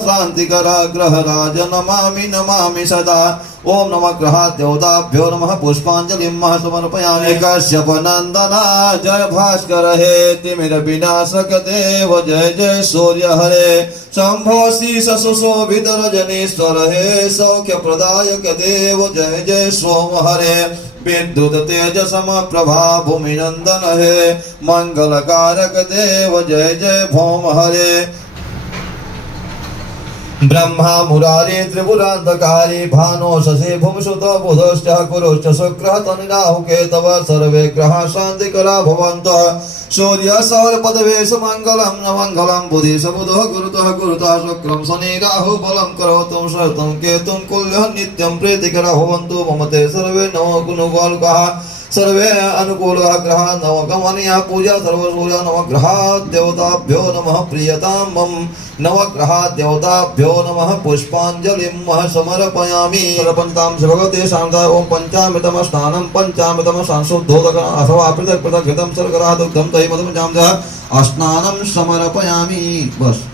शांतिकर ग्रहराज नमामि नमामि सदा। ओम नमः ग्रहाद्योताभ्यो नमः पुष्पांजलिं समर्पयामि। कश्यप नंदना जय भास्कर हे तिमिर विनाशक देव जय जय सूर्य हरे। शंभो शीश सुशोभित रजनीश्वर हे सौख्य प्रदायक देव जय जय सोम हरे। विद्युत तेज सम प्रभा भूमि नंदन हे मंगलकारक देव जय जय भौम हरे। ब्रह्मा मुरारी त्रिपुरांतकारी भानो शशि भूमसुत बुधश्च कुरुश्च शुक्रः तनिराहु केतव सर्वे ग्रहा शांतिकरा भवन्तु। सूर्य सौर पदवेश मंगलम न मंगलम बुधि सबुधः गुरुतः शुक्रम शनि राहु बलं करोतु शरतं केतुं कुल्यः नित्यं प्रीतिकरः भवन्तु। मम ते सर्वे नवगुणगोलकाः सर्वे अनुकूलः ग्रहाः नवगमनीयः पूजा सर्वसूर्य नवग्रहाद्देवताभ्यो नमः प्रियतां मम नवग्रहाद्देवताभ्यो नमः पुष्पांजलिं समर्पयामि। पंचामृत भगवते शान्ता ओम पंचामृतम स्नानं पंचामृतम संशुद्धोदक अथवा पृथक पृथक घृतं शर्करा दुग्धं दही मधुमं जामं स्नानं समर्पयामि। बस।